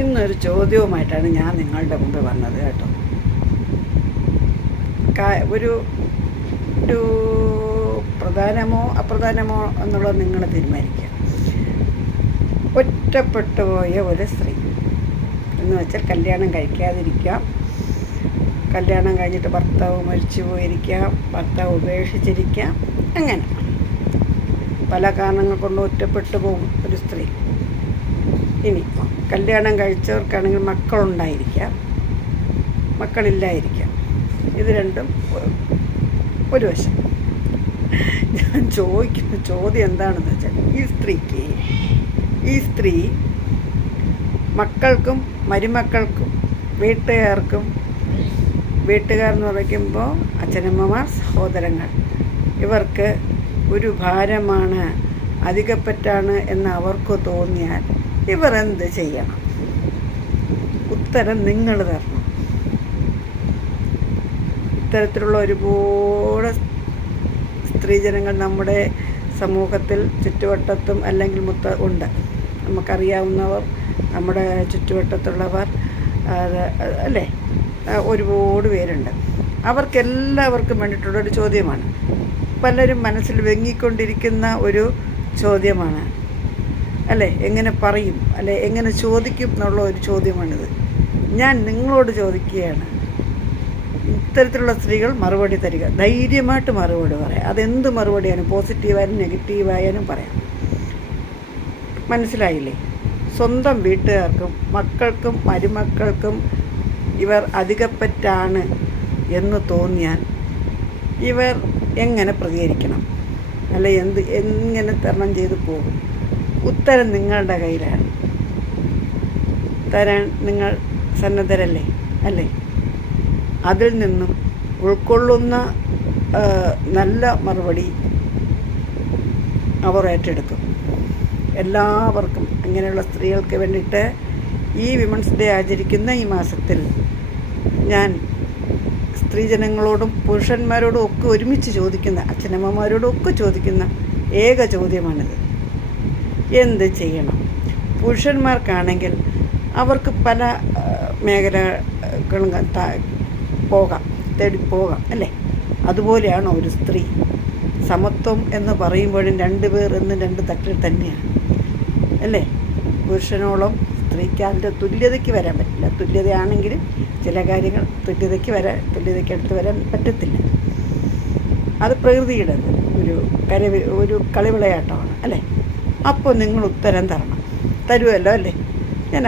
ഇന്നൊരു ചോദ്യവുമായിട്ടാണ് ഞാൻ നിങ്ങളുടെ മുമ്പ് വന്നത് കേട്ടോ. ഒരു ഒരു പ്രധാനമോ അപ്രധാനമോ എന്നുള്ളത് നിങ്ങൾ തീരുമാനിക്കുക. ഒറ്റപ്പെട്ടു പോയ ഒരു സ്ത്രീ എന്ന് വെച്ചാൽ കല്യാണം കഴിക്കാതിരിക്കാം, കല്യാണം കഴിഞ്ഞിട്ട് ഭർത്താവ് മരിച്ചു പോയിരിക്കാം, ഭർത്താവ് ഉപേക്ഷിച്ചിരിക്കാം, അങ്ങനെ പല കാരണങ്ങൾ കൊണ്ട് ഒറ്റപ്പെട്ടു പോകും ഒരു സ്ത്രീ. ഇനി കല്യാണം കഴിച്ചവർക്കാണെങ്കിൽ മക്കളുണ്ടായിരിക്കാം, മക്കളില്ലായിരിക്കാം. ഇത് രണ്ടും ഒരു വശം. ഞാൻ ചോദിക്കുന്ന ചോദ്യം എന്താണെന്ന് വെച്ചാൽ, ഈ സ്ത്രീ മക്കൾക്കും മരുമക്കൾക്കും വീട്ടുകാരെന്ന് പറയുമ്പോൾ അച്ഛനമ്മമാർ, സഹോദരങ്ങൾ, ഇവർക്ക് ഒരു ഭാരമാണ്, അധികപ്പറ്റാണ് എന്ന് അവർക്ക് തോന്നിയാൽ ഇവർ എന്ത് ചെയ്യണം? ഉത്തരം നിങ്ങൾ തരണം. ഇത്തരത്തിലുള്ള ഒരുപാട് സ്ത്രീജനങ്ങൾ നമ്മുടെ സമൂഹത്തിൽ ചുറ്റുവട്ടത്തും അല്ലെങ്കിൽ ഉണ്ട്. നമുക്കറിയാവുന്നവർ, നമ്മുടെ ചുറ്റുവട്ടത്തുള്ളവർ, അല്ലേ, ഒരുപാട് പേരുണ്ട്. അവർക്കെല്ലാവർക്കും വേണ്ടിയിട്ടുള്ളൊരു ചോദ്യമാണ്, പലരും മനസ്സിൽ വെങ്ങിക്കൊണ്ടിരിക്കുന്ന ഒരു ചോദ്യമാണ്, അല്ലേ? എങ്ങനെ പറയും, അല്ലെ എങ്ങനെ ചോദിക്കും എന്നുള്ള ഒരു ചോദ്യമാണിത്. ഞാൻ നിങ്ങളോട് ചോദിക്കുകയാണ്, ഇത്തരത്തിലുള്ള സ്ത്രീകൾ മറുപടി തരിക, ധൈര്യമായിട്ട് മറുപടി പറയാം. അതെന്ത് മറുപടിയാലും, പോസിറ്റീവായാലും നെഗറ്റീവായാലും പറയാം. മനസ്സിലായില്ലേ? സ്വന്തം വീട്ടുകാർക്കും മക്കൾക്കും മരുമക്കൾക്കും ഇവർ അധികപ്പറ്റാണ് എന്ന് തോന്നിയാൽ ഇവർ എങ്ങനെ പ്രതികരിക്കണം, അല്ലെ എങ്ങനെ തരണം ചെയ്തു പോകും? ഉത്തരം നിങ്ങളുടെ കയ്യിലാണ്. തരാൻ നിങ്ങൾ സന്നദ്ധരല്ലേ? അല്ലേ? അതിൽ നിന്നും ഉൾക്കൊള്ളുന്ന നല്ല മറുപടി അവർ ഏറ്റെടുക്കും. എല്ലാവർക്കും, ഇങ്ങനെയുള്ള സ്ത്രീകൾക്ക് വേണ്ടിയിട്ട് ഈ വിമൻസ് ഡേ ആചരിക്കുന്ന ഈ മാസത്തിൽ ഞാൻ സ്ത്രീജനങ്ങളോടും പുരുഷന്മാരോടും ഒക്കെ ഒരുമിച്ച് ചോദിക്കുന്ന, അച്ഛനമ്മമാരോടും ഒക്കെ ചോദിക്കുന്ന ഏക ചോദ്യമാണിത്: എന്ത് ചെയ്യണം? പുരുഷന്മാർക്കാണെങ്കിൽ അവർക്ക് പല മേഖലകളും തേടി പോകാം, അല്ലേ? അതുപോലെയാണോ ഒരു സ്ത്രീ? സമത്വം എന്ന് പറയുമ്പോഴും രണ്ടുപേർ എന്ന് രണ്ട് തട്ടിൽ തന്നെയാണ്, അല്ലേ? പുരുഷനോളം സ്ത്രീക്ക് അതിൻ്റെ തുല്യതയ്ക്ക് വരാൻ പറ്റില്ല. തുല്യതയാണെങ്കിലും ചില കാര്യങ്ങൾ തുല്യതയ്ക്ക് അടുത്ത് വരാൻ പറ്റത്തില്ല. അത് പ്രകൃതിയുടെ ഒരു കളിവിളയാട്ടമാണ്, അല്ലേ? അപ്പോൾ നിങ്ങൾ ഉത്തരം തരുമല്ലോ, അല്ലേ? ഞാൻ